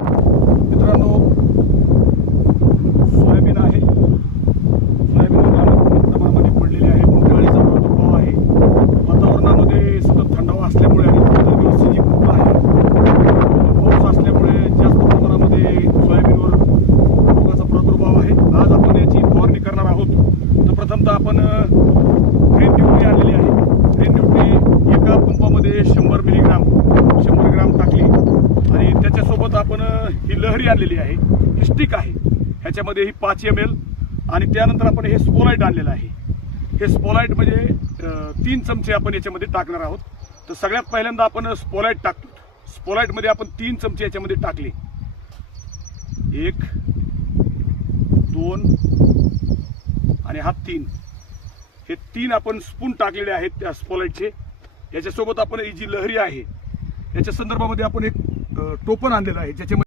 मित्रांनो, सोयाबीन आहे. सोयाबीन प्रमाणामध्ये पडलेली आहे. उन्हाळीचा प्रादुर्भाव आहे. वातावरणामध्ये सतत थंडावा असल्यामुळे आणि दिवस जी खूप आहे, पाऊस असल्यामुळे जास्त प्रमाणामध्ये सोयाबीनवर रोगाचा प्रादुर्भाव आहे. आज आपण याची फवारणी करणार आहोत. तर प्रथमतः आपण ग्रीन ड्युटी आणलेली आहे. ग्रीन ड्युटी एका पंपामध्ये 100 ग्राम टाकली आणि त्याच्यासोबत आपण ही लहरी आणलेली आहे. ही स्टिक आहे. ह्याच्यामध्ये ही 5 ml आणि त्यानंतर आपण हे स्पोलाइट आणलेलं आहे. हे स्पोलाइट म्हणजे 3 चमचे आपण याच्यामध्ये टाकणार आहोत. तर सगळ्यात पहिल्यांदा आपण स्पोलाइट टाकतो. स्पोलाइटमध्ये आपण 3 चमचे याच्यामध्ये टाकले. 1 2 आणि हा 3. हे 3 आपण स्पून टाकलेले आहेत त्या स्पोलाइटचे. याच्यासोबत आपण ही जी लहरी आहे याच्या संदर्भामध्ये आपण एक टोपण आणलेलं आहे ज्याच्यामध्ये